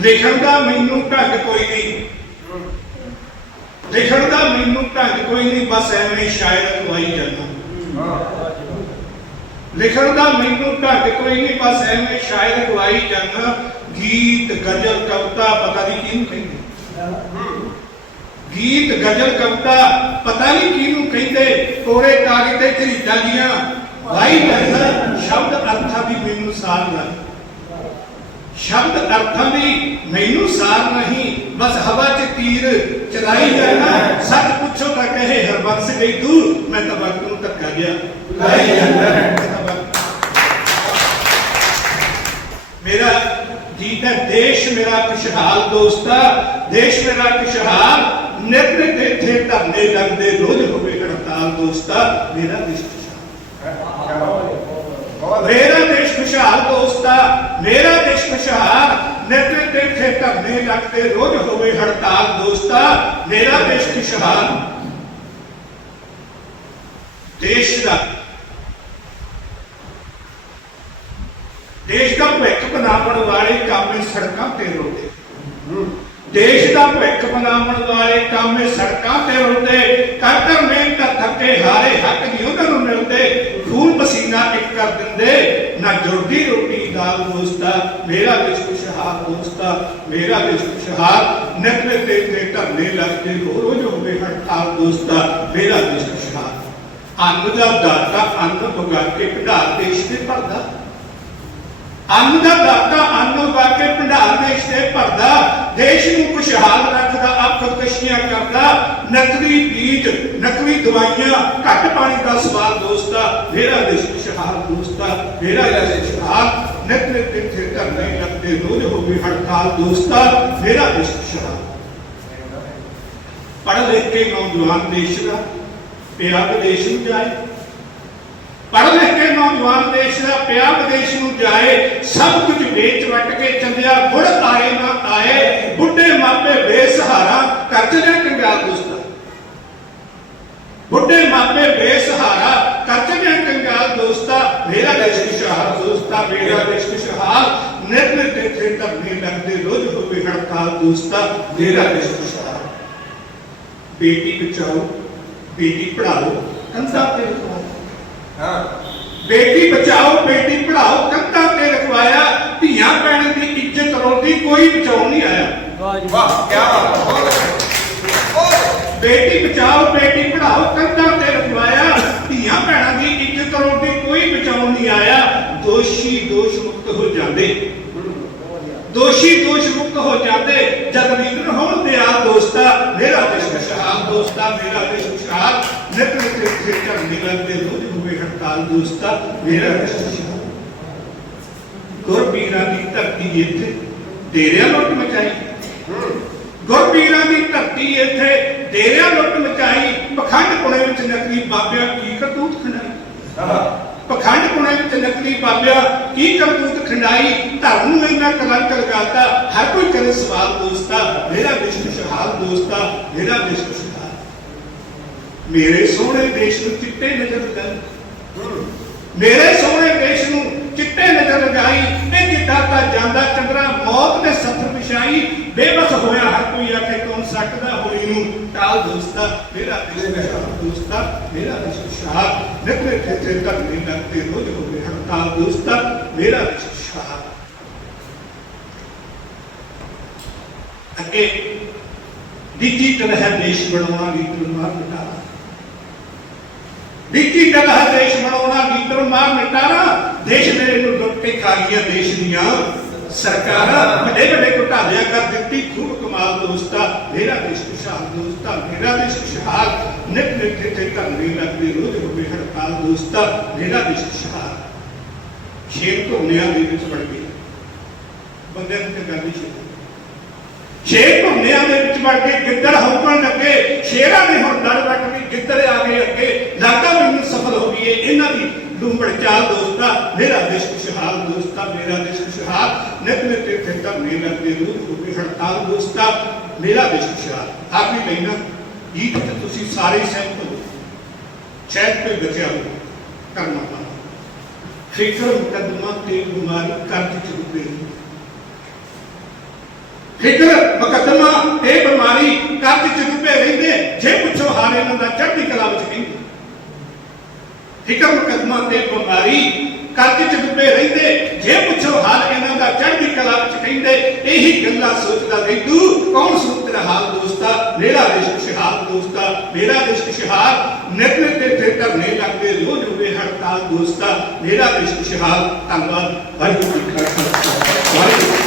ਲਿਖਣ ਦਾ ਮੈਨੂੰ ਢੰਗ ਕੋਈ ਨਹੀਂ। ਲਿਖਣ ਦਾ ਮੈਨੂੰ ਢੰਗ ਕੋਈ ਨਹੀਂ, ਬਸ ਐਵੇਂ ਸ਼ਾਇਰ ਅਗਵਾਈ ਜਾਂਦਾ। ਲਿਖਣ ਦਾ ਮੈਨੂੰ ਢੰਗ ਕੋਈ ਨਹੀਂ, ਬਸ ਐਵੇਂ ਸ਼ਾਇਰ ਅਗਵਾਈ ਜਾਂਦਾ। ਗੀਤ, ਗਜ਼ਲ, ਕਵਿਤਾ ਪਤਾ ਨਹੀਂ ਕਿਹਨੂੰ ਕਹਿੰਦੇ। ਗੀਤ, ਗਜ਼ਲ, ਕਵਿਤਾ ਪਤਾ ਨਹੀਂ ਕਿਹਨੂੰ ਕਹਿੰਦੇ। ਕੋਰੇ ਕਾਗਜ਼ ਤੇ ਝਰੀਟਾਂ ਦੀਆਂ। ਵਾਈ ਜਾਂਦਾ ਸ਼ਬਦ ਅਰਥਾਂ ਦੀ ਮੈਨੂੰ ਸਾਰ ਨਹੀਂ ਸ਼ਬਦ ਅਰਥਾਂ ਦੀ ਮੈਨੂੰ ਸਾਰ ਨਹੀਂ ਬਸ ਹਵਾ 'ਚ ਤੀਰ ਚਲਾਈ ਜਾਣਾ। ਸੱਚ ਪੁੱਛੋ ਤਾਂ ਕਹੇ ਹਰਬੰਸ ਗਈ ਤੂੰ ਮੈਂ ਤਾਂ ਵਕਤ ਨੂੰ ਧੱਕਾ ਗਿਆ। ਲਾਈ ਜਾਂਦਾ ਮੇਰਾ ਜੀਤ ਹੈ ਦੇਸ਼ ਮੇਰਾ ਖੁਸ਼ਹਾਲ ਦੋਸਤਾ ਦੇਸ਼ ਮੇਰਾ ਖੁਸ਼ਹਾਲ ਨਿਤ ਨਿਤ ਇੱਥੇ ਧਰਨੇ ਲੱਗਦੇ ਰੋਜ਼ ਹੋਵੇ ਹੜਤਾਲ ਦੋਸਤਾ ਮੇਰਾ ਦੇਸ਼ ਖੁਸ਼ਹਾਲ ਮੇਰਾ ਖੁਸ਼ਹਾਲ ਦੋਸਤਾ ਮੇਰਾ ਦੇਸ਼ ਖੁਸ਼ਹਾਲ ਨਿਤ ਨਿਤ ਇੱਥੇ ਧਰਨੇ ਲੱਗਦੇ ਰੋਜ਼ ਹੋਵੇ ਹੜਤਾਲ ਦੋਸਤਾ ਮੇਰਾ ਦੇਸ਼ ਖੁਸ਼ਹਾਲ। ਦੇਸ਼ ਦਾ ਦੇਸ਼ ਦਾ ਭਵਿੱਖ ਬਣਾਉਣ ਵਾਲੇ ਕਾਮੇ ਸੜਕਾਂ ਤੇ ਰੋਦੇ ਦੇਸ਼ ਦਾ ਭਵਿੱਖ ਬਣਾਉਣ ਵਾਲੇ ਕਾਮੇ ਸੜਕਾਂ ਤੇ ਰੋਦੇ ਕਰ ਕਰ ਮਿਹਨਤ, ਥੱਕੇ ਹਾਰੇ, ਹੱਕ ਦੀ ਦਿੰਦੇ ਰੋਟੀ ਦਾਲ ਦੋਸਤਾ ਮੇਰਾ ਦੇਸ਼ ਖੁਸ਼ਹਾਲ ਦੋਸਤਾ ਮੇਰਾ ਦੇਸ਼ ਖੁਸ਼ਹਾਲ। ਨਿਕਲੇ ਤੇ ਤੇ ਧਰਨੇ ਲੱਗਦੇ ਰੋ ਰੋਜ਼ ਹੋਵੇ ਹੜਤਾਲ ਦੋਸਤਾ, ਮੇਰਾ ਦੇਸ਼ ਖੁਸ਼ਹਾਲ। ਅੰਨ ਦਾ ਦਾਤਾ ਅੰਨ ਉਗਾ ਕੇ ਭੰਡਾਰ ਦੇਸ਼ ਦੇ ਭਰਦਾ। ਅੰਨ ਦਾ ਦਾਤਾ ਅੰਨ ਉਗਾ ਕੇ ਭੰਡਾਰ ਦੇਸ਼ ਦੇ ਭਰਦਾ। ਦੇਸ਼ ਨੂੰ ਖੁਸ਼ਹਾਲ ਰੱਖਦਾ ਆਫਤ ਕਸ਼ੀਆਂ ਕਰਦਾ। ਨਕਲੀ ਬੀਜ, ਨਕਲੀ ਦਵਾਈਆਂ, ਘੱਟ ਪਾਣੀ ਦਾ ਸਵਾਲ ਦੋਸਤਾ, ਮੇਰਾ ਦੇਸ਼ ਖੁਸ਼ਹਾਲ ਦੋਸਤਾ ਮੇਰਾ ਦੇਸ਼ ਖੁਸ਼ਹਾਲ ਨਿਤ ਨਿਤ ਇੱਥੇ ਧਰਨੇ ਲੱਗਦੇ, ਰੋਜ਼ ਹੋਵੇ ਹੜਤਾਲ, ਦੋਸਤਾ ਮੇਰਾ ਦੇਸ਼ ਖੁਸ਼ਹਾਲ ਪੜ੍ਹ ਲਿਖ ਕੇ ਨੌਜਵਾਨ ਦੇਸ਼ ਪਿਆ ਵਿਦੇਸ਼ ਨੂੰ ਜਾਏ। ਪੜ੍ਹ ਲਿਖ ਕੇ ਨੌਜਵਾਨ ਦੇਸ਼ ਦਾ ਪਿਆ ਵਿਦੇਸ਼ ਨੂੰ ਜਾਏ। ਸਭ ਕੁਝ ਵੇਚ ਵਟ ਕੇ ਚੱਲਿਆ ਮੁੜ ਆਏ ਨਾ ਆਏ ਬੁੱਢੇ ਮਾਪੇ ਬੇਸਹਾਰਾ ਕਰ ਚਲਿਆ ਕੰਗਾਲ ਦੋਸਤਾ ਬੁੱਢੇ ਮਾਪੇ ਬੇਸਹਾਰਾ ਕਰ ਚਲਿਆ ਕੰਗਾਲ ਦੋਸਤਾ ਮੇਰਾ ਦੇਸ਼ ਖੁਸ਼ਹਾਲ ਦੋਸਤਾ ਮੇਰਾ ਦੇਸ਼ ਖੁਸ਼ਹਾਲ ਨਿਤ ਨਿਤ ਇੱਥੇ ਧਰਨੇ ਲੱਗਦੇ ਰੋਜ਼ ਹੜਤਾਲ ਦੋਸਤਾ ਮੇਰਾ ਖੁਸ਼ਹਾਲ ਬੇਟੀ ਬਚਾਓ ਬੇਟੀ ਪੜਾਓ ਕੰਸਾ ਤੇ ਰਖਵਾਓ। ਬੇਟੀ ਬਚਾਓ ਬੇਟੀ ਪੜਾਓ ਕੰਧਾਂ ਤੇ ਰਖਵਾਇਆ ਧੀਆਂ ਭੈਣਾਂ ਦੀ ਇੱਜ਼ਤ ਰੋਂਦੀ ਕੋਈ ਬਚਾਉਣ ਨਹੀਂ ਆਇਆ। ਵਾਹ ਕੀ ਬਾਤ ਹੈ ਬੇਟੀ ਬਚਾਓ ਬੇਟੀ ਪੜਾਓ ਕੰਧਾਂ ਤੇ ਰਖਵਾਇਆ ਧੀਆਂ ਭੈਣਾਂ ਦੀ ਇੱਜ਼ਤ ਰੋਂਦੀ ਕੋਈ ਬਚਾਉਣ ਨਹੀਂ ਆਇਆ। ਦੋਸ਼ੀ ਦੋਸ਼ ਮੁਕਤ ਹੋ ਜਾਂਦੇ। ਦੋਸ਼ੀ ਦੋਸ਼ ਮੁਕਤ ਹੋ ਜਾਂਦੇ। ਜਦ ਲੀਡਰ ਹੋਣ ਤੇ ਆ ਦੋਸਤਾ, ਮੇਰਾ ਦੇਸ਼ ਖੁਸ਼ਹਾਲ ਦੋਸਤਾ, ਮੇਰਾ ਦੇਸ਼ ਖੁਸ਼ਹਾਲ ਨਿਤ ਨਿਤ ਇੱਥੇ ਝਰਨੇ ਰੋਜ਼ ਹੋਵੇ ਹੜਤਾਲ ਦੋਸਤਾ, ਮੇਰਾ ਦੇਸ਼ ਖੁਸ਼ਹਾਲ ਗੁਰਬੀਰਾਂ ਦੀ ਧਰਤੀ ਇੱਥੇ ਡੇਰਿਆਂ ਲੁੱਟ ਮਚਾਈ। ਗੁਰਬੀਰਾਂ ਦੀ ਧਰਤੀ ਇੱਥੇ ਡੇਰਿਆਂ ਲੁੱਟ ਮਚਾਈ। ਪਖੰਡ ਪੁਣੇ ਵਿੱਚ ਨਕਲੀ ਬਾਬਿਆਂ ਕੀ ਕਰਤੂਤ ਖੰਡਾਈ। ਪਖੰਡ ਪੁਣੇ ਵਿੱਚ ਨਕਲੀ ਬਾਬਿਆਂ ਕੀ ਕਰਤੂਤ ਖੰਡਾਈ, ਧਰਮ ਨੂੰ ਇੰਨਾ ਕਲੰਕ ਲਗਾਤਾ ਹਰ ਕੋਈ ਕਰੇ ਸਵਾਲ ਦੋਸਤਾ ਮੇਰਾ ਦੇਸ਼ ਖੁਸ਼ਹਾਲ ਦੋਸਤਾ, ਮੇਰਾ ਦੇਸ਼ ਖੁਸ਼ਹਾਲ ਮੇਰੇ ਸੋਹਣੇ ਦੇਸ਼ ਨੂੰ ਚਿੱਟੇ ਨਜ਼ਰ ਲਗਾਈ ਮੇਰੇ ਸੋਹਣੇ ਦੇਸ਼ ਨੂੰ ਚਿੱਟੇ ਨਜ਼ਰ ਲਗਾਈ ਇਹ ਚਿੱਟਾ ਤਾਂ ਜਾਂਦਾ ਚੰਦਰਾ ਮੌਤ ਨੇ ਸੱਥਰ ਵਿਛਾਈ ਬੇਬਸ ਹੋਇਆ ਹਰ ਸਕਦਾ ਹੋਈ ਨੂੰ ਟਾਲ ਦੋਸਤਾ ਮੇਰਾ ਦੇਸ਼ ਖੁਸ਼ਹਾਲ ਦੋਸਤਾ ਮੇਰਾ ਦੇਸ਼ ਨਿਕਲੇ ਖੇਤੇ ਤੱਕ ਨਹੀਂ ਲੱਗਦੇ ਰੋਜ਼ ਹੋਵੇ ਹੜਤਾਲ ਦੋਸਤਾ ਮੇਰਾ ਦੇਸ਼ ਅੱਗੇ ਡਿਜੀਟਲ ਹੈ ਦੇਸ਼ ਬਣਾਉਣਾ ਲੀਡਰ ਮਾਰ ਮਿਟਾਣਾ ਡਿਜੀਟਲ ਹੈ ਦੇਸ਼ ਬਣਾਉਣਾ ਲੀਡਰ ਮਾਰ ਮਿਟਾਣਾ ਦੇਸ਼ ਮੇਰੇ ਨੂੰ ਲੁੱਟ ਕੇ ਖਾ ਗਈਆਂ ਦੇਸ਼ ਦੀਆਂ ਸਰਕਾਰਾਂ ਵੱਡੇ ਵੱਡੇ ਘੁਟਾਲਿਆਂ ਕਰ ਦਿੱਤੀ, ਖੂਬ ਕਮਾਲ ਦੋਸਤਾ ਮੇਰਾ ਦੇਸ਼ ਖੁਸ਼ਹਾਲ ਦੋਸਤਾ ਮੇਰਾ ਦੇਸ਼ ਖੁਸ਼ਹਾਲ, ਨਿਤ ਨਿਤ ਤੇ ਧਰਨੇ ਲੱਗਦੇ, ਰੋਜ਼ ਹੋਵੇ ਹੜਤਾਲ ਦੋਸਤਾ ਮੇਰਾ ਦੇਸ਼ ਖੁਸ਼ਹਾਲ। ਸ਼ੇਰ ਧੋਨਿਆਂ ਦੇ ਵਿੱਚ ਵੜ ਗਏ ਬੰਦੇ ਨੂੰ ਤੇ ਗੱਲ ਹੀ ਛੇੜ ਸ਼ੇਰ ਦੇ ਵਿੱਚ ਵੜ ਕੇ ਗਿੱਦੜ ਹੌਕਣ ਲੱਗੇ, ਸ਼ੇਰਾਂ ਦੇ ਹੁਣ ਦਰ ਵੱਟ ਵੀ ਗਿੱਦੜ ਆ ਗਏ ਅੱਗੇ। ਲੱਗਦਾ ਮੈਨੂੰ ਸਫਲ ਹੋ ਗਈ ਇਹਨਾਂ ਦੀ ਲੂੰਬੜ ਚਾਲ ਦੋਸਤਾ ਮੇਰਾ ਦੇਸ਼ ਖੁਸ਼ਹਾਲ ਦੋਸਤਾ ਮੇਰਾ ਦੇਸ਼ ਖੁਸ਼ਹਾਲ। ਨਿਤ ਨਿਤ ਇੱਥੇ ਧਰਨੇ ਲੱਗਦੇ ਰੋਜ਼ ਹੋਵੇ ਹੜਤਾਲ ਦੋਸਤਾ ਮੇਰਾ ਦੇਸ਼ ਖੁਸ਼ਹਾਲ। ਆਖਰੀ ਲੈਣਾ ਗੀਤ ਤੇ ਤੁਸੀਂ ਸਾਰੇ ਸਹਿਮਤ ਹੋ। ਸ਼ਾਇਦ ਕੋਈ ਬਚਿਆ ਹੋ ਕਰਨਾ ਪਾਣਾ ਫਿਕਰ ਮੁਕਦਮਾ ਤੇ ਬਿਮਾਰੀ ਕਰਦ ਚੁੱਕੇ ਫਿਕਰ ਮੁਕੱਦਮਾ ਇਹ ਬਿਮਾਰੀ ਕਰਜ਼ ਚ ਡੁੱਬੇ ਰਹਿੰਦੇ। ਜੇ ਪੁੱਛੋ ਹਾਰੇ ਇਹਨਾਂ ਦਾ ਚੜ੍ਹਦੀ ਕਲਾ ਵਿੱਚ ਫਿਕਰ ਮੁਕੱਦਮਾ ਤੇ ਬਿਮਾਰੀ ਕਰਜ਼ ਚ ਡੁੱਬੇ ਰਹਿੰਦੇ, ਜੇ ਪੁੱਛੋ ਹਾਲ ਇਹਨਾਂ ਦਾ ਚੜ੍ਹਦੀ ਕਲਾ ਵਿੱਚ ਕਹਿੰਦੇ, ਇਹੀ ਗੱਲਾਂ ਸੋਚਦਾ ਰਹਿੰਦੂ ਕੌਣ ਸੁਣ ਹਾਲ ਦੋਸਤਾ ਮੇਰਾ ਦੇਸ਼ ਖੁਸ਼ਹਾਲ ਦੋਸਤਾ ਮੇਰਾ ਦੇਸ਼ ਖੁਸ਼ਹਾਲ ਨਿਰਨੇ ਤੇ ਤੇ ਧਰਨੇ ਲੱਗਦੇ, ਰੋਜ਼ ਹੋਵੇ ਹੜਤਾਲ ਦੋਸਤਾ ਮੇਰਾ ਦੇਸ਼ ਖੁਸ਼ਹਾਲ ਧੰਨਵਾਦ। ਵਾਹਿਗੁਰੂ ਜੀ ਕਾ ਖਾਲਸਾ। ਵਾਹਿਗੁਰੂ